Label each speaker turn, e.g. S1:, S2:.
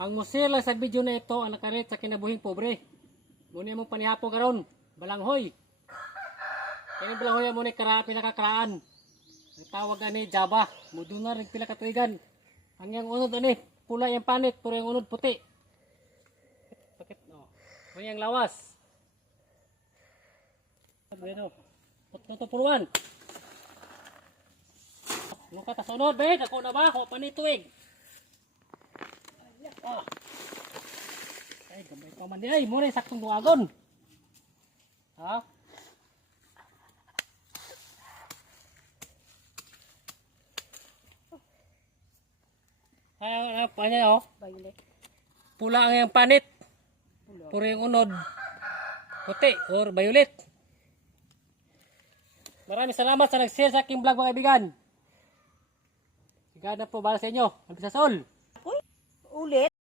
S1: Ang musir lang sa video na ito ang nakarit sa kinabuhing pobre. Muna mo panihapo karon, balanghoy. Kini balanghoy mo ni kara pinakakraan. Ang tawag ani Java, mudunar ring pila ka tuigan. Ang yang unod ani, pula yang panit, puro yang unod puti. Bakit no? May yang lawas. Bueno, puto puruan. Luka ta sunod, be, ako na ba? Ho pa ni tuig. Ay, gamay pa man di ay, rin saktong duagon. Ha? Ay, apa niya oh?
S2: Violet.
S1: Pula ang yung panit. Puro yung unod. Puti or violet. Maraming salamat sa nag-share sa aking vlog mga kaibigan. Sigada po para sa inyo. Ang sa sol.